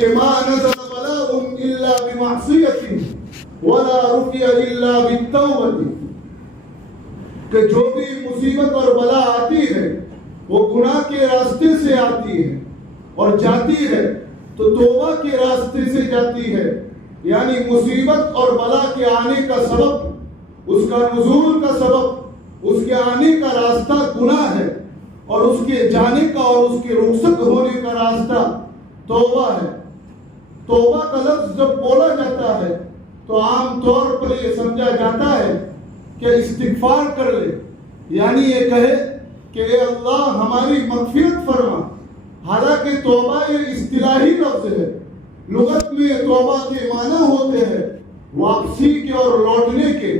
کہ ما نزل بلاء الا بمعصیت ولا رفع الا بالتوبہ، کہ جو بھی مصیبت اور بلا آتی ہے وہ گناہ کے راستے سے آتی ہے اور جاتی ہے تو توبہ کے راستے سے جاتی ہے. یعنی مصیبت اور بلا کے آنے کا سبب، اس کا نزول کا سبب، اس کے آنے کا راستہ گناہ ہے، اور اس کے جانے کا اور اس کے رخصت ہونے کا راستہ توبہ ہے. توبہ کا لفظ جب بولا جاتا ہے تو عام طور پر یہ سمجھا جاتا ہے کہ استغفار کر لے، یعنی یہ کہے کہ اے اللہ ہماری مغفرت فرما. حالانکہ توبہ یہ اصطلاحی لفظ ہے. لغت میں توبہ کے معنی ہوتے ہیں واپسی کے اور لوٹنے کے.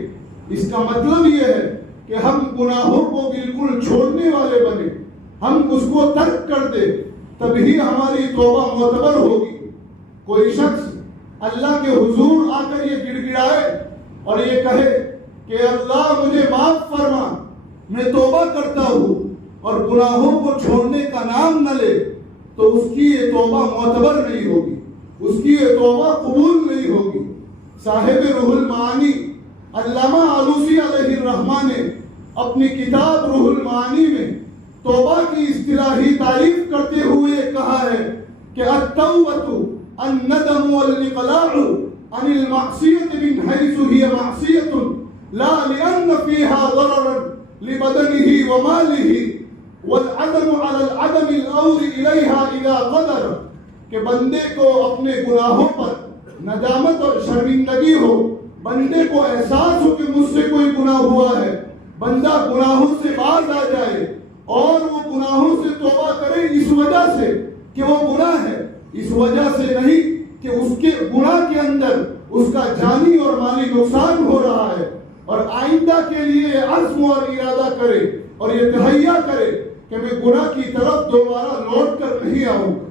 اس کا مطلب یہ ہے کہ ہم گناہوں کو بالکل چھوڑنے والے بنے، ہم اس کو ترک کر دے، تبھی ہماری توبہ معتبر ہوگی. کوئی شخص اللہ کے حضور آ کر یہ گڑ گڑائے اور یہ کہے کہ اللہ مجھے معاف فرما، میں توبہ کرتا ہوں، اور گناہوں کو چھوڑنے کا نام نہ لے، تو اس کی یہ توبہ معتبر نہیں ہوگی، اس کی یہ توبہ قبول نہیں ہوگی. صاحب روح المعانی علامہ آلوسی علیہ الرحمہ نے اپنی کتاب روح المعانی میں توبہ کی اصطلاحی تعریف کرتے ہوئے کہا ہے کہ التوبۃ الندم والاقلاع عن المعصیۃ من حیث ہی معصیۃ لا لأن فيها ضررا لبدنه وماله والعدم على العدم الأور إليها إذا قدر، کہ بندے کو اپنے گناہوں پر ندامت اور شرمندگی ہو، بندے کو احساس ہو کہ مجھ سے کوئی گناہ ہوا ہے، بندہ گناہوں سے باز آ جائے اور وہ گناہوں سے توبہ کرے اس وجہ سے کہ وہ گناہ ہے، اس وجہ سے نہیں کہ اس کے گناہ کے اندر اس کا جانی اور مالی نقصان ہو رہا ہے، اور آئندہ کے لیے عزم اور ارادہ کرے اور یہ تہیہ کرے کہ میں گناہ کی طرف دوبارہ لوٹ کر نہیں آؤں گا.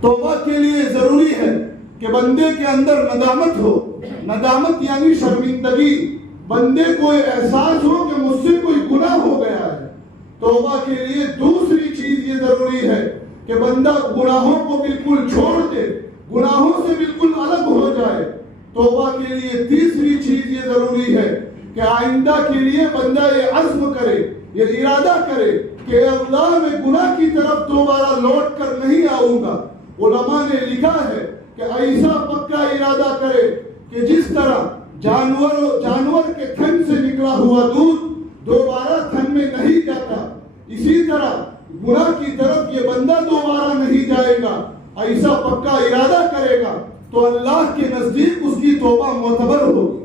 توبہ کے لیے ضروری ہے کہ بندے کے اندر ندامت ہو. ندامت یعنی شرمندگی، بندے کو احساس ہو کہ مجھ سے کوئی گناہ ہو گیا ہے. توبہ کے لیے دوسری چیز یہ ضروری ہے کہ بندہ گناہوں کو بالکل چھوڑ دے، گناہوں سے بالکل الگ ہو جائے. توبہ کے لیے تیسری چیز یہ ضروری ہے کہ آئندہ کے لیے بندہ یہ عزم کرے، یہ ارادہ کرے کہ اللہ میں گناہ کی طرف دوبارہ لوٹ کر نہیں آؤں گا. علماء نے لکھا ہے کہ ایسا پکا ارادہ کرے کہ جس طرح جانور کے تھن سے نکلا ہوا دودھ دوبارہ تھن میں نہیں جاتا، اسی طرح گناہ کی طرف یہ بندہ دوبارہ نہیں جائے گا. ایسا پکا ارادہ کرے گا تو اللہ کے نزدیک اس کی توبہ معتبر ہوگی.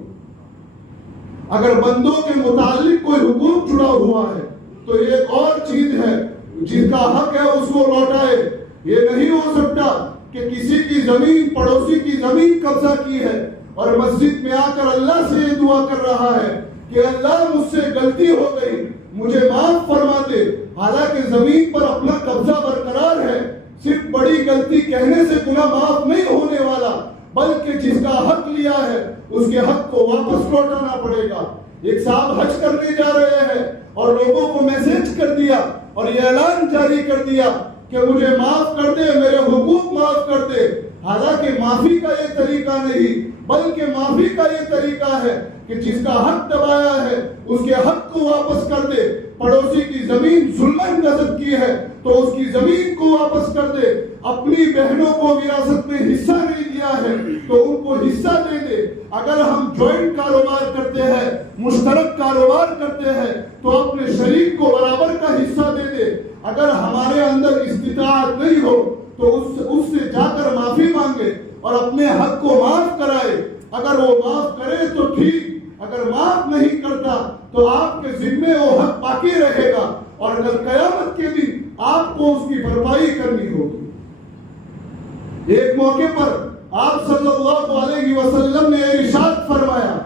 اگر بندوں کے متعلق کوئی حقوق جڑا ہوا ہے تو ایک اور چیز ہے جس کا حق ہے اس کو لوٹائے. یہ نہیں ہو سکتا کہ کسی کی زمین، پڑوسی کی زمین قبضہ کی ہے اور مسجد میں آ کر اللہ سے یہ دعا کر رہا ہے کہ اللہ مجھ سے غلطی ہو گئی، مجھے معاف فرما دے، حالانکہ زمین پر اپنا قبضہ برقرار ہے. صرف بڑی غلطی کہنے سے گناہ معاف نہیں ہونے والا، بلکہ جس کا حق لیا ہے اس کے حق کو واپس لوٹانا پڑے گا. ایک صاحب حج کرنے جا رہے ہیں اور لوگوں کو میسج کر دیا اور یہ اعلان جاری کر دیا کہ مجھے معاف کر دے، میرے حقوق معاف کر دے. حالانکہ معافی کا یہ طریقہ نہیں، بلکہ معافی کا یہ طریقہ ہے کہ جس کا حق دبایا ہے اس کے حق کو واپس کر دے. پڑوسی کی زمین ظلمن غصب کی ہے تو اس کی زمین کو واپس کر دے. اپنی بہنوں کو وراثت میں حصہ نہیں دیا ہے تو ان کو حصہ دے دے. اگر ہم جوائنٹ کاروبار کرتے ہیں، مشترک کاروبار کرتے ہیں تو اپنے شریک کو برابر کا حصہ دے دے. اگر ہمارے اندر استطاعت نہیں ہو تو اس سے جا کر معافی مانگے اور اپنے حق کو معاف کرائے. اگر وہ معاف کرے تو ٹھیک، اگر معاف نہیں کرتا تو آپ کے ذمے وہ حق باقی رہے گا اور کل قیامت کے دن آپ کو اس کی بھرپائی کرنی ہوگی. ایک موقع پر آپ صلی اللہ علیہ وسلم نے ارشاد فرمایا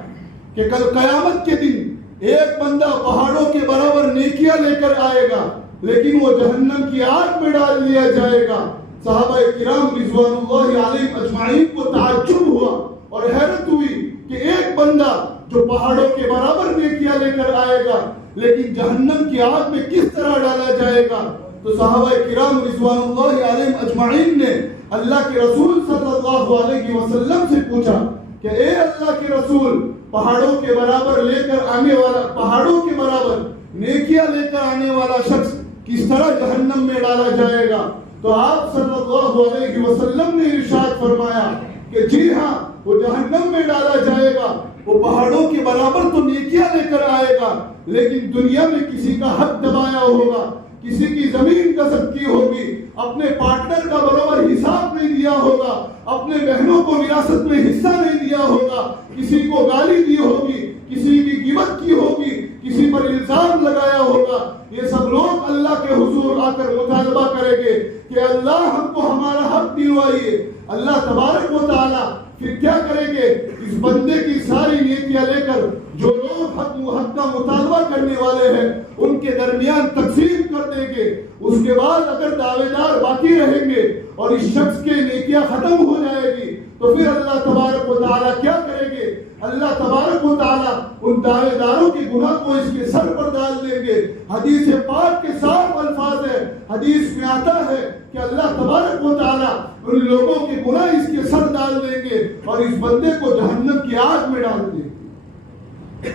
کہ کل قیامت کے دن ایک بندہ پہاڑوں کے برابر نیکیاں لے کر آئے گا لیکن وہ جہنم کی آگ میں ڈال دیا جائے گا. صحابہ کرام رضوان اللہ علیہم اجمعین کو تعجب ہوا اور حیرت ہوئی کہ ایک بندہ جو پہاڑوں کے برابر نیکیاں لے کر آئے گا لیکن جہنم کی آگ میں کس طرح ڈالا جائے گا. تو صحابہ کرام رضوان اللہ علیہم اجمعین نے اللہ کے رسول صلی اللہ علیہ وسلم سے پوچھا کہ اے اللہ کے رسول، پہاڑوں کے برابر لے کر آنے والا، پہاڑوں کے برابر نیکیاں لے کر آنے والا شخص کس طرح جہنم میں ڈالا جائے گا؟ تو آپ صلی اللہ علیہ وسلم نے ارشاد فرمایا کہ جی ہاں، وہ جہنم میں ڈالا جائے گا، وہ پہاڑوں کے برابر تو نیکیاں لے کر آئے گا، لیکن دنیا میں کسی کا حق دبایا ہوگا، کسی کی زمین غصب کی ہوگی، اپنے پارٹنر کا برابر حساب نہیں دیا ہوگا، اپنے بہنوں کو وراثت میں حصہ نہیں دیا ہوگا، کسی کو گالی دی ہوگی، کسی کی غیبت کی ہوگی، کسی پر الزام لگایا ہوگا، یہ سب لوگ اللہ کے حضور آ کر مطالبہ کریں گے کہ اللہ ہم کو ہمارا حق دلوائیے۔ اللہ تبارک و تعالی پھر کیا کریں گے؟ اس بندے کی ساری نیکیاں لے کر جو لوگ حق کا مطالبہ کرنے والے ہیں ان کے درمیان تقسیم کر دیں گے۔ اس کے بعد اگر دعوے دار باقی رہیں گے اور اس شخص کے نیکیاں ختم ہو جائے گی تو پھر اللہ تبارک و تعالیٰ کیا کریں گے؟ اللہ تبارک و تعالیٰ ان دعوے داروں کے گناہ کو اس کے سر پر ڈال دیں گے۔ حدیث پاک کے صاف الفاظ ہے، حدیث میں آتا ہے کہ اللہ تبارک و تعالیٰ ان لوگوں کے گناہ اس کے سر ڈال دیں گے اور اس بندے کو جہنم کی آگ میں ڈال دیں گے۔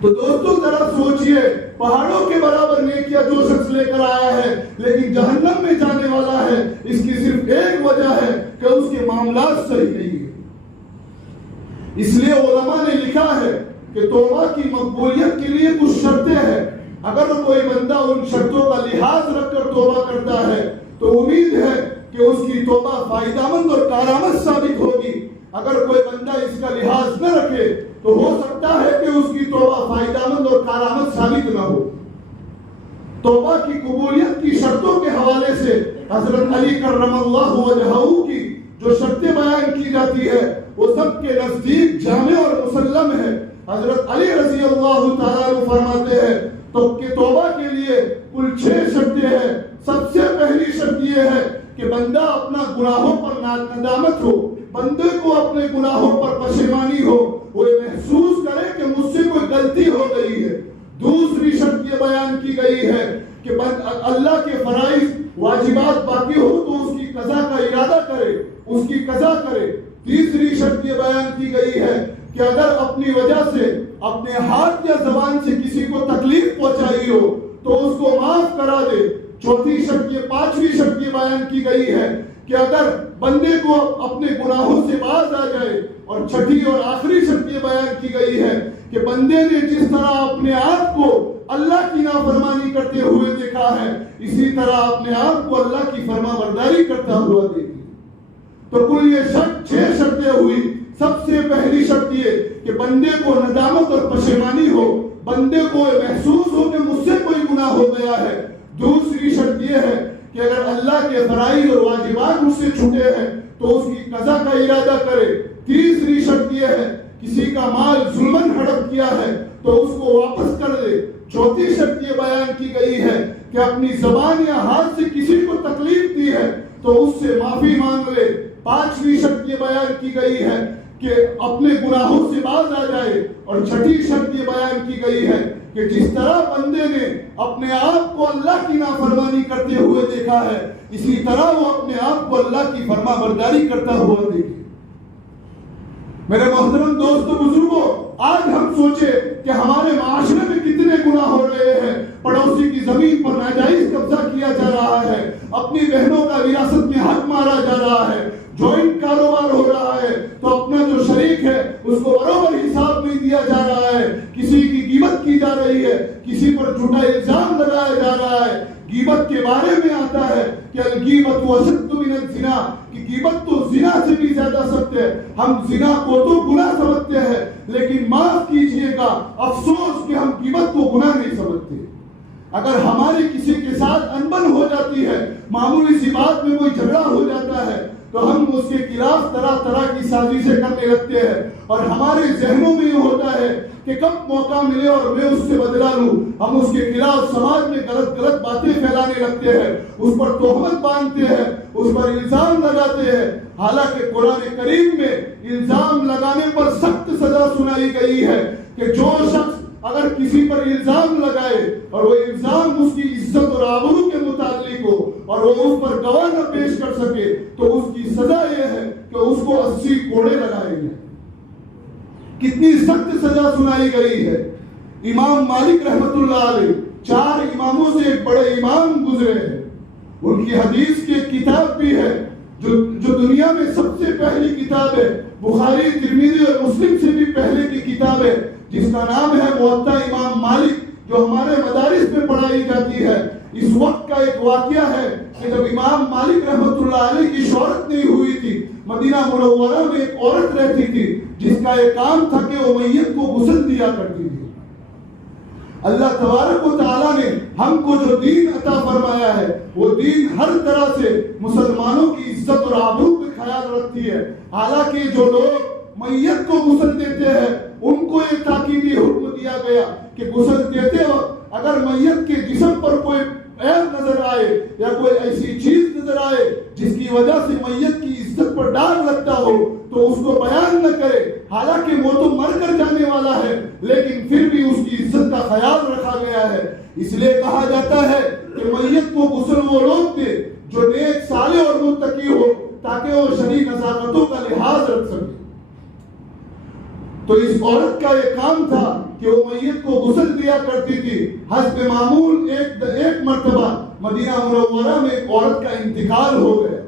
تو دوستو ذرا سوچئے، پہاڑوں کے برابر نیکیاں جو شخص لے کر آیا ہے لیکن جہنم میں جانے والا ہے، اس کی صرف ایک وجہ ہے کہ اس کے معاملات صحیح نہیں ہیں۔ اس لیے علماء نے لکھا ہے کہ توبہ کی مقبولیت کے لیے کچھ شرطیں ہیں۔ اگر کوئی بندہ ان شرطوں کا لحاظ رکھ کر توبہ کرتا ہے تو امید ہے کہ اس کی توبہ فائدہ مند اور کارآمد ثابت ہوگی۔ اگر کوئی بندہ اس کا لحاظ نہ رکھے تو ہو سکتا ہے کہ اس کی توبہ فائدہ مند اور کارآمد ثابت نہ ہو۔ توبہ کی قبولیت کی شرطوں کے حوالے سے حضرت علی کرم اللہ وجہہ کی جو شرطیں بیان کی جاتی ہے وہ سب کے نزدیک جامع اور مسلم ہے۔ حضرت علی رضی اللہ تعالیٰ عنہ فرماتے ہیں تو کہ توبہ کے لیے کل 6 شرطیں ہیں۔ سب سے پہلی شرط یہ ہے کہ بندہ اپنا گناہوں پر ندامت ہو، بندے کو اپنے گناہوں پر پشیمانی ہو، وہ محسوس کرے کہ مجھ سے کوئی غلطی ہو گئی ہے۔ دوسری شرط یہ بیان کی گئی ہے کہ اللہ کے فرائض واجبات باقی ہو تو اس کی قضا کا ارادہ کرے، اس کی قضا کرے۔ تیسری شرط یہ بیان کی گئی ہے کہ اگر اپنی وجہ سے اپنے ہاتھ یا زبان سے کسی کو تکلیف پہنچائی ہو تو اس کو معاف کرا دے۔ چوتھی شرط یہ، پانچویں شرط یہ بیان کی گئی ہے کہ اگر بندے کو اپنے گناہوں سے باز آ جائے، اور چھٹی اور آخری شرط یہ بیان کی گئی ہے کہ بندے نے جس طرح اپنے آپ کو اللہ کی نافرمانی کرتے ہوئے دیکھا ہے اسی طرح اپنے آپ کو اللہ کی فرما برداری کرتا ہوا دیکھے۔ تو کل یہ 6 شرطیں ہوئی۔ سب سے پہلی شرط یہ کہ بندے کو ندامت اور پشیمانی ہو، بندے کو محسوس ہو کہ مجھ سے کوئی گناہ ہو گیا ہے۔ دوسری شرط یہ ہے کہ اگر اللہ کے فرائض اور واجبات مجھ سے چھوٹے ہیں تو اس کی قضا کا ارادہ کرے۔ تیسری شرط یہ ہے کسی کا مال ظلمن ہڑپ کیا ہے تو اس کو واپس کر دے۔ چوتھی شرط یہ بیان کی گئی ہے کہ اپنی زبان یا ہاتھ سے کسی کو تکلیف دی ہے تو اس سے معافی مانگ لے۔ پانچویں شرط یہ بیان کی گئی ہے کہ اپنے گناہوں سے باز آ جائے، اور چھٹی شرط یہ بیان کی گئی ہے کہ جس طرح بندے نے اپنے آپ کو اللہ کی نافرمانی کرتے ہوئے دیکھا ہے اسی طرح وہ اپنے آپ کو اللہ کی فرما برداری کرتا ہوا دیکھے۔ میرے محترم دوستو بزرگوں، آج ہم سوچے کہ ہمارے معاشرے میں کتنے گناہ ہو رہے ہیں۔ پڑوسی کی زمین پر ناجائز قبضہ کیا جا رہا ہے، اپنی بہنوں کا وراثت میں حق مارا جا رہا ہے، جوائنٹ کاروبار ہو رہا ہے تو اپنا جو شریک ہے اس کو برابر حساب نہیں دیا جا رہا ہے، کسی کی غیبت کی جا رہی ہے، کسی پر جھوٹا الزام لگایا جا رہا ہے۔ غیبت کے بارے میں آتا ہے کہ الغیبت اشد من الزنا، کہ غیبت تو زنا سے بھی زیادہ سخت ہے۔ ہم زنا کو تو گناہ سمجھتے ہیں لیکن معاف کیجئے گا، افسوس کہ ہم غیبت کو گناہ نہیں سمجھتے۔ اگر ہماری کسی کے ساتھ انبن ہو جاتی ہے، معمولی سی بات میں کوئی جھگڑا ہو جاتا ہے تو ہم اس کے خلاف طرح طرح کی سازشیں کرنے لگتے ہیں، اور ہمارے ذہنوں میں یہ ہوتا ہے کہ کب موقع ملے اور میں اس سے بدلہ لوں۔ ہم اس کے خلاف سماج میں غلط باتیں پھیلانے لگتے ہیں، اس پر تہمت باندھتے ہیں، اس پر الزام لگاتے ہیں۔ حالانکہ قرآن کریم میں الزام لگانے پر سخت سزا سنائی گئی ہے کہ جو شخص اگر کسی پر الزام لگائے اور وہ الزام اس کی عزت اور آبرو کے متعلق ہو اور وہ اس پر گواہ نہ پیش کر سکے تو اس کی سزا یہ ہے کہ اس کو 80 کوڑے لگائے گئے. کتنی سخت سزا سنائی گئی ہے. امام مالک رحمت اللہ علیہ 4 اماموں سے ایک بڑے امام گزرے ہیں. ان کی حدیث کی ایک کتاب بھی ہے جو دنیا میں سب سے پہلی کتاب ہے, بخاری, ترمذی اور مسلم سے بھی پہلے کی کتاب ہے, جس کا نام ہے موطا امام مالک, جو ہمارے مدارس میں پڑھائی جاتی ہے. اس وقت کا ایک واقعہ ہے کہ جب امام مالک رحمت اللہ علیہ کی شہرت نہیں ہوئی تھی, مدینہ منورہ میں ایک عورت رہتی تھی جس کا ایک کام تھا کہ وہ میت کو غسل دیا کرتی تھی. اللہ تبارک و تعالیٰ نے ہم کو جو دین عطا فرمایا ہے وہ دین ہر طرح سے مسلمانوں کی عزت اور آبرو پہ خیال رکھتی ہے. حالانکہ جو لوگ میت کو غسل دیتے ہیں ان کو یہ تاکیدی حکم دیا گیا کہ غسل دیتے وقت اگر میت کے جسم پر کوئی عیب نظر آئے یا کوئی ایسی چیز نظر آئے جس کی وجہ سے میت کی عزت پر داغ لگتا ہو تو اس کو بیان نہ کرے. حالانکہ وہ تو مر کر جانے والا ہے لیکن پھر بھی اس کی عزت کا خیال رکھا گیا ہے. اس لیے کہا جاتا ہے کہ میت کو غسل وہ لوگ دے جو نیک صالح اور متقی ہو تاکہ وہ شرعی نزاکتوں کا لحاظ رکھ سکے. تو اس عورت کا یہ کام تھا کہ وہ میت کو غسل دیا کرتی تھی. حسب معمول ایک مرتبہ مدینہ منورہ میں ایک عورت کا انتقال ہو گیا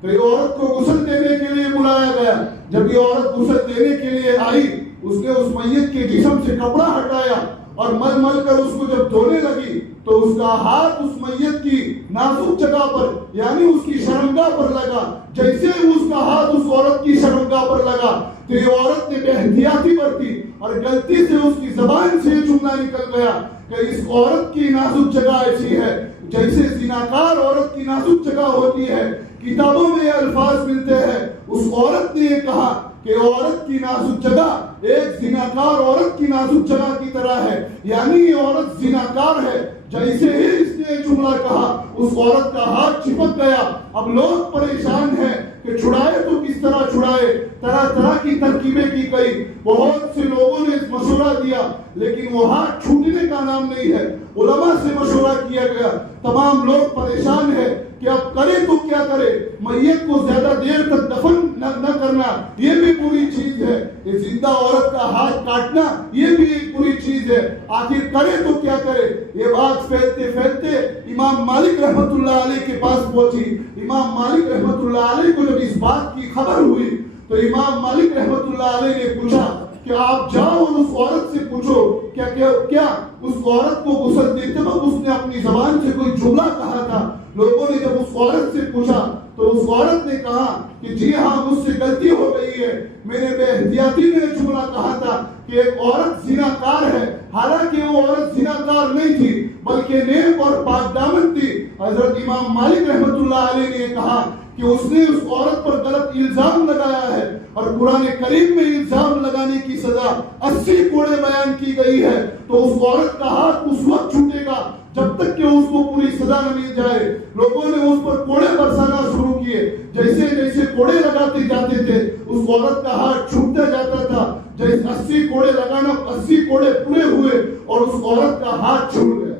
تو یہ عورت کو غسل دینے کے لیے بلایا گیا. جب یہ عورت غسل دینے کے لیے آئی اس نے اس میت کے جسم سے کپڑا ہٹایا اور مل مل کر اس کو جب دھونے لگی تو اس کا ہاتھ اس میت کی نازک جگہ پر یعنی اس کی شرمگاہ پر لگا. جیسے اس کا ہاتھ اس عورت کی شرمگاہ پر لگا تو یہ عورت نے بے احتیاطی برتی اور غلطی سے اس کی زبان سے یہ جملہ نکل گیا کہ اس عورت کی نازک جگہ ایسی ہے جیسے زناکار عورت کی نازک جگہ ہوتی ہے. کتابوں میں یہ الفاظ ملتے ہیں. اس عورت نے یہ کہا کہ عورت کی نازک جگہ ایک زناکار عورت کی نازک جگہ کی طرح ہے, یعنی یہ عورت زناکار ہے. جیسے ہی اس نے یہ جملہ کہا اس عورت کا ہاتھ چپک گیا. اب لوگ پریشان ہیں کہ چھڑائے تو کس طرح چھڑائے, طرح طرح کی ترکیبیں کی گئی. بہت سے لوگوں نے مشورہ دیا لیکن وہ ہاتھ چھوٹنے کا نام نہیں ہے. علماء سے مشورہ کیا گیا, تمام لوگ پریشان ہیں کہ اب کرے تو کیا کرے. میت کو زیادہ دیر تک دفن نہ کرنا یہ بھی بری چیز ہے, یہ زندہ عورت کا ہاتھ کاٹنا یہ بھی ایک بری چیز ہے. آخر کرے تو کیا کرے. یہ بات پھیلتے پھیلتے امام مالک رحمت اللہ علیہ کے پاس پہنچی. امام مالک رحمت اللہ علیہ کو جب اس بات کی خبر ہوئی تو امام مالک رحمت اللہ علیہ نے پوچھا کہ آپ جاؤ اور اس عورت سے پوچھو کیا اس عورت کو غسل دیتے وقت اس نے اپنی زبان سے کوئی جملہ کہا تھا. لوگوں نے جب اس عورت سے پوچھا تو اس عورت نے کہا کہ جی ہاں مجھ سے غلطی ہو گئی ہے, میں نے بے احتیاطی میں جملہ کہا تھا کہ ایک عورت زناکار ہے. حالانکہ وہ عورت زناکار نہیں تھی بلکہ نیک اور پاک دامن تھی. حضرت امام مالک رحمت اللہ علیہ نے کہا کہ اس نے اس عورت پر غلط الزام لگایا ہے اور قرآن کریم میں الزام لگانے کی سزا 80 کوڑے بیان کی گئی ہے. تو اس عورت کا ہاتھ اس وقت چھوٹے گا جب تک کہ اس کو پوری سزا نہ مل جائے. لوگوں نے اس پر کوڑے برسانا شروع کیے. جیسے جیسے کوڑے لگاتے جاتے تھے اس عورت کا ہاتھ چھوٹتا جاتا تھا. جیسے 80 کوڑے لگانا 80 کوڑے پورے ہوئے اور اس عورت کا ہاتھ چھوٹ گیا.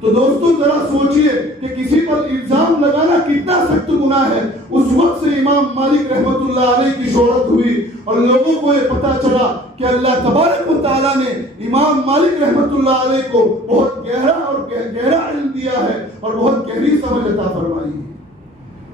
تو دوستو ذرا سوچئے کہ کسی پر الزام لگانا کتنا سخت گناہ ہے. اس وقت سے امام مالک رحمت اللہ علیہ کی شہرت ہوئی اور لوگوں کو یہ پتا چلا کہ اللہ تبارک و تعالیٰ نے امام مالک رحمت اللہ علیہ کو بہت گہرا علم دیا ہے اور بہت گہری سمجھ عطا فرمائی ہے.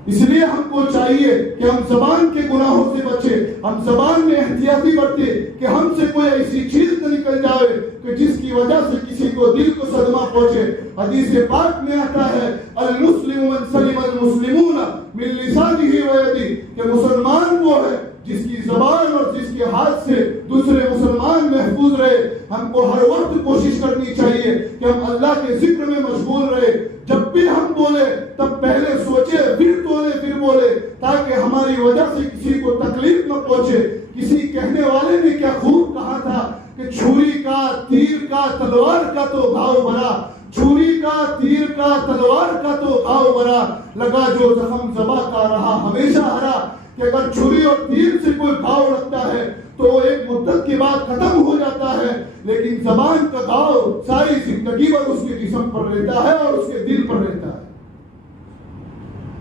اس لیے ہم کو چاہیے کہ ہم زبان کے گناہوں سے بچے, ہم زبان میں احتیاطی برتے کہ ہم سے کوئی ایسی چیز نہ نکل جائے کہ جس کی وجہ سے کسی کو دل کو صدمہ پہنچے. حدیث پاک میں آتا ہے المسلم من سلم المسلمون من لسانہ و یدہ, کہ مسلمان وہ ہے جس کی زبان اور جس کے ہاتھ سے دوسرے مسلمان محفوظ رہے. ہم کو ہر وقت کوشش کرنی چاہیے کہ ہم اللہ کے ذکر میں مشغول رہے. جب بھی ہم بولے تب پہلے سوچے پھر تولے پھر بولے تاکہ ہماری وجہ سے کسی کو تکلیف نہ پہنچے. کسی کہنے والے نے کیا خوب کہا تھا کہ چھری کا تیر کا تلوار کا تو گھاؤ بھرا, چھری کا تیر کا تلوار کا تو گھاؤ بھرا, لگا جو زخم زبا کا رہا ہمیشہ ہرا. کہ اگر چھری اور تیر سے کوئی گھاؤ لگتا ہے تو وہ ایک مدت کے بعد ختم ہو جاتا ہے، لیکن زبان کا گھاؤ ساری زندگی بھر اس کے جسم پر رہتا ہے اور اس کے دل پر رہتا ہے۔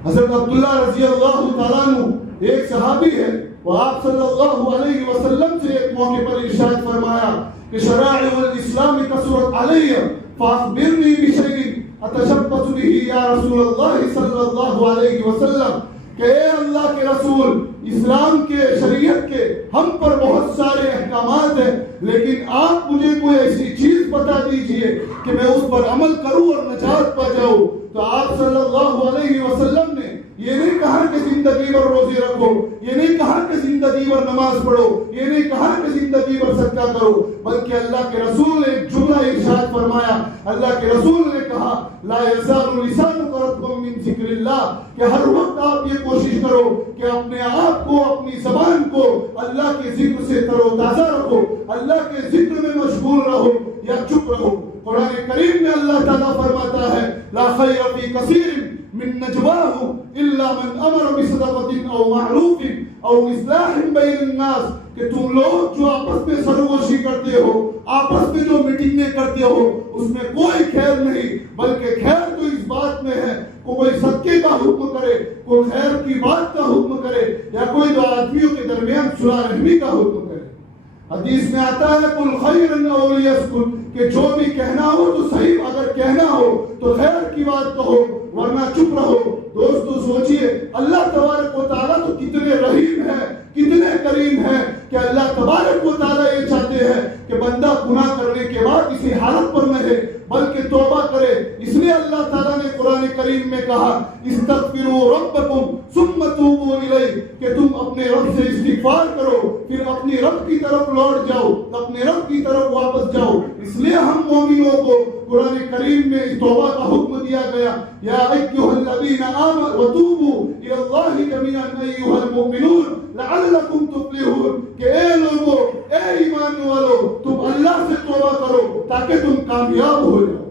حضرت عبداللہ رضی اللہ تعالیٰ عنہ ایک صحابی ہے، وہ آپ صلی اللہ علیہ وسلم سے ایک موقع پر ارشاد فرمایا کہ شرائع الاسلام کثرت علیہ فاخبرنی بشیء اتشبث به یا رسول اللہ صلی اللہ علیہ وسلم، کہ اے اللہ کے رسول، اسلام کے شریعت کے ہم پر بہت سارے احکامات ہیں، لیکن آپ مجھے کوئی ایسی چیز بتا دیجئے کہ میں اس پر عمل کروں اور نجات پا جاؤں۔ تو آپ صلی اللہ علیہ وسلم نے یہ نہیں کہا کہ زندگی بھر روزے رکھو، یہ نہیں کہا کہ زندگی بھر نماز پڑھو، یہ نہیں کہا کہ زندگی بھر صدقہ کرو، بلکہ اللہ کے رسول نے ایک جملہ ارشاد فرمایا۔ اللہ کے رسول نے کہا لا یزال لسانک رطبا من ذکر اللہ، کہ ہر وقت آپ یہ کوشش کرو کہ اپنے آپ کو، اپنی زبان کو اللہ کے ذکر سے تر و تازہ رکھو، اللہ کے ذکر میں مشغول رہو یا چپ رہو۔ قرآن کریم میں اللہ تعالیٰ فرماتا ہے لا خیر فی کثیر من نجواهم الا من امر بصدقة او معروف او اصلاح بین الناس، کہ تم لوگ جو آپس میں سرگوشی کرتے ہو، آپس میں جو میٹنگیں کرتے ہو، اس میں کوئی خیر نہیں، بلکہ خیر تو اس بات میں ہے کوئی صدقے کا حکم کرے، کوئی خیر کی بات کا حکم کرے، یا کوئی دو آدمیوں کے درمیان صلح رحمی کا حکم کرے۔ حدیث میں آتا ہے قل خیرا او لیسکت، کہ جو بھی کہنا ہو تو صحیح، اگر کہنا ہو تو خیر کی بات کہو ورنہ چپ رہو۔ دوستو سوچئے اللہ تبارک و تعالیٰ تو کتنے رحیم ہے، کتنے کریم ہے، کہ اللہ تبارک و تعالیٰ یہ چاہتے ہیں کہ بندہ گناہ کرنے کے بعد اسی حالت پر نہ رہے بلکہ توبہ کرے۔ اس لیے اللہ تعالیٰ نے قرآن کریم میں کہا استغفروا ربکم ثم توبوا الیہ، کہ تم اپنے رب سے استغفار کرو، پھر اپنی رب کی طرف لوٹ جاؤ، اپنے رب کی طرف واپس جاؤ۔ اس لیے ہم مومنوں کو قرآن کریم میں توبہ کا حکم دیا گیا، یا ایھا الذین آمنوا وتوبوا الی اللہ جميعا ایھا المؤمنون لعلکم تفلحون، کہ اے لوگو، اے ایمان والو، تم اللہ سے توبہ کرو تاکہ تم کامیاب ہو جاؤ۔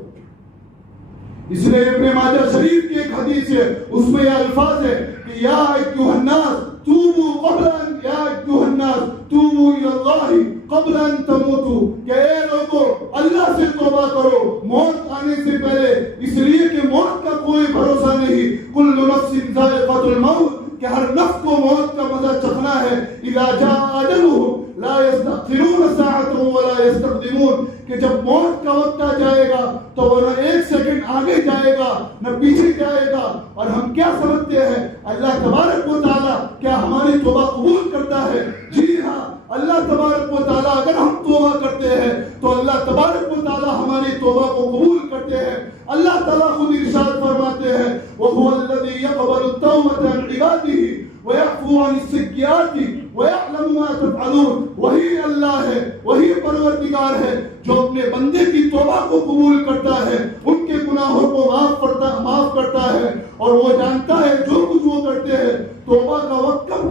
اس لیے ابن ماجہ شریف کی ایک حدیث ہے، اس میں یہ الفاظ ہے کہ یا ایھا الناس توبوا قبل ان یا ایھا الناس توبوا الی اللہ قبل ان تموتوا، کہ اے لوگو اللہ سے توبہ کرو موت آنے سے پہلے، اس لیے کہ موت کا کوئی بھروسہ نہیں۔ کل نفس ذائقۃ الموت، کہ ہر نفس کو موت کا مزہ چکھنا ہے۔ اذا جاء اجلهم لا يستأخرون ساعة ولا يستقدمون، کہ جب موت کا وقت آ جائے گا تو وہ نہ ایک سیکنڈ آگے جائے گا نہ پیچھے جائے گا۔ اور ہم کیا سمجھتے ہیں اللہ تبارک و تعالیٰ کیا ہماری توبہ قبول کرتا ہے؟ جی ہاں، اللہ تبارک و تعالیٰ اگر ہم توبہ کرتے ہیں تو اللہ تبارک و تعالیٰ ہماری توبہ کو قبول کرتے ہیں۔ اللہ تعالیٰ خود ارشاد فرماتے ہیں وَهُوَ الَّذِي يَقْبَلُ التَّوْبَةَ عَنْ عِبَادِهِ وَيَعْفُو عَنِ السَّيِّئَاتِ وَيَعْلَمُ مَا تَفْعَلُونَ، وہی اللہ ہے، وہی پروردگار ہے جو اپنے بندے کی توبہ کو قبول کرتا ہے، ان کے گناہوں کو معاف کرتا ہے، اور وہ جانتا ہے جو کچھ وہ کرتے ہیں توبہ کا وقت کب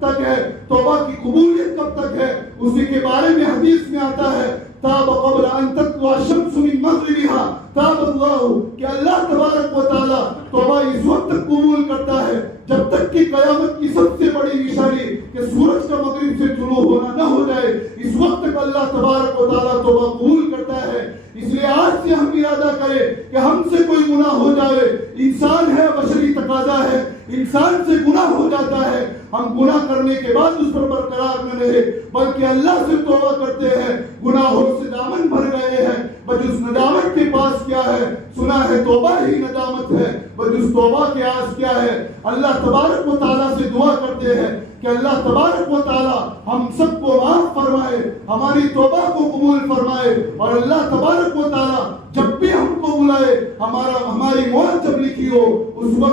تک ہے، توبہ کی قبولیت کب تک ہے، اسی کے بارے میں حدیث میں آتا ہے تاب قبل ان تطلع الشمس من مغربها تاب اللہ، کہ اللہ تبارک و تعالیٰ توبہ اس وقت تک قبول کرتا ہے جب تک کہ قیامت کی سب سے بڑی نشانی کہ سورج کا مغرب سے طلوع ہونا نہ ہو جائے، اس وقت تک اللہ تبارک و تعالیٰ توبہ قبول کرتا ہے۔ اس لیے آج سے ہم ارادہ کریں کہ ہم سے کوئی گناہ ہو جائے، انسان ہے، بشری تقاضا ہے، انسان سے گناہ ہو جاتا ہے، ہم گناہ کرنے کے بعد اس پر برقرار نہ رہے بلکہ اللہ سے توبہ کرتے ہیں۔ گناہوں سے دامن بھر گئے ہیں، بس اس ندامت کے پاس کیا ہے؟ سنا ہے توبہ ہی ندامت ہے، بس اس توبہ کے آس کیا ہے؟ اللہ تبارک و تعالیٰ سے دعا کرتے ہیں کہ اللہ تبارک و تعالیٰ ہم سب کو معاف فرمائے، ہماری توبہ کو قبول فرمائے، اور اللہ تبارک و تعالیٰ جب بھی ہم کو بلائے، ہماری موت جب لکھی ہو اس وقت